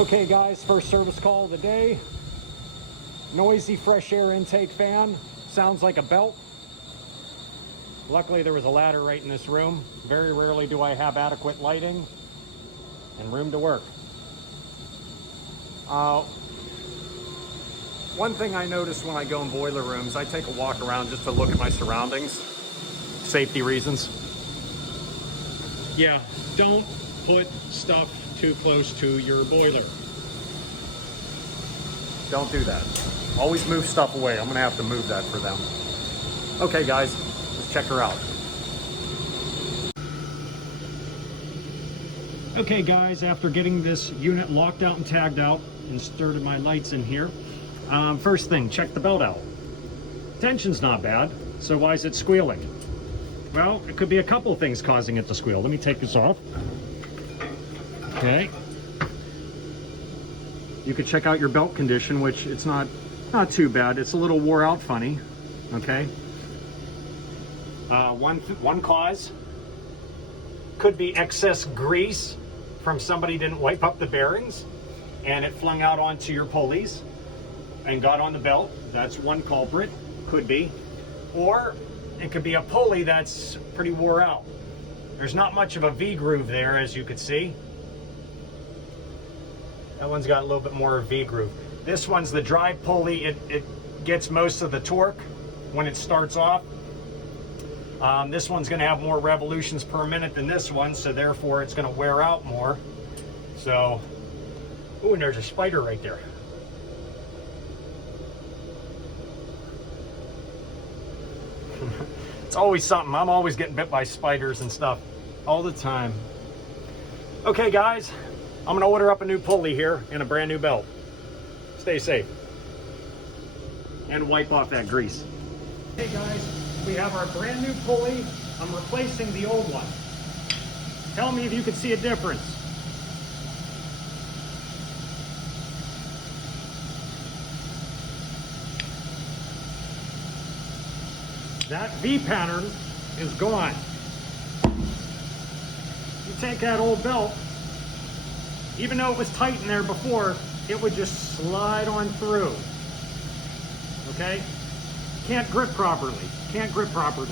Okay guys, first service call of the day. Noisy fresh air intake fan. Sounds like a belt. Luckily there was a ladder right in this room. Very rarely do I have adequate lighting and room to work. One thing I notice when I go in boiler rooms, I take a walk around just to look at my surroundings. Safety reasons. Yeah, don't put stuff too close to your boiler. Don't do that. Always move stuff away. I'm gonna have to move that for them. Okay guys, let's check her out. Okay guys, after getting this unit locked out and tagged out and started my lights in here, first thing, check the belt out. Tension's not bad, so why is it squealing? Well, it could be a couple things causing it to squeal. Let me take this off. Okay. You could check out your belt condition, which it's not too bad. It's a little wore out funny, okay? One cause could be excess grease from somebody didn't wipe up the bearings and it flung out onto your pulleys and got on the belt. That's one culprit, could be. Or it could be a pulley that's pretty wore out. There's not much of a V-groove there, as you could see. That one's got a little bit more V-groove. This one's the dry pulley. It gets most of the torque when it starts off. This one's gonna have more revolutions per minute than this one, so therefore it's gonna wear out more. So, ooh, and there's a spider right there. It's always something. I'm always getting bit by spiders and stuff all the time. Okay guys, I'm gonna order up a new pulley here and a brand new belt. Stay safe. And wipe off that grease. Hey guys, we have our brand new pulley. I'm replacing the old one. Tell me if you can see a difference. That V pattern is gone. You take that old belt, even though it was tight in there before, it would just slide on through. Okay? Can't grip properly. Can't grip properly.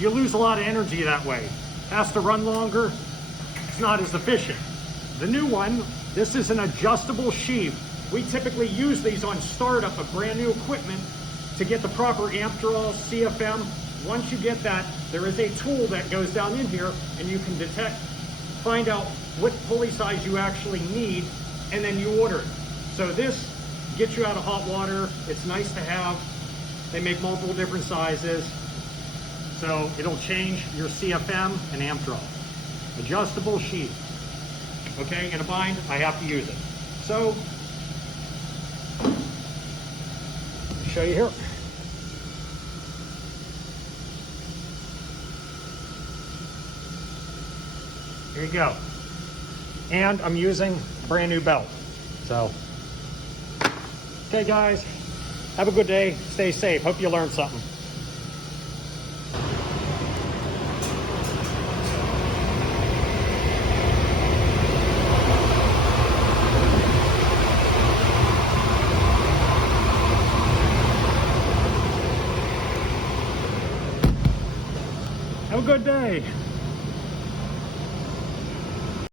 You lose a lot of energy that way. Has to run longer. It's not as efficient. The new one, this is an adjustable sheave. We typically use these on startup of brand new equipment to get the proper amp-draw, CFM. Once you get that, there is a tool that goes down in here and you can find out what pulley size you actually need, and then you order it. So this gets you out of hot water. It's nice to have. They make multiple different sizes. So it'll change your CFM and amp draw. Adjustable sheet. Okay, in a bind, I have to use it. So, let me show you here. Here you go. And I'm using a brand new belt. So, okay guys, have a good day. Stay safe. Hope you learned something. Have a good day.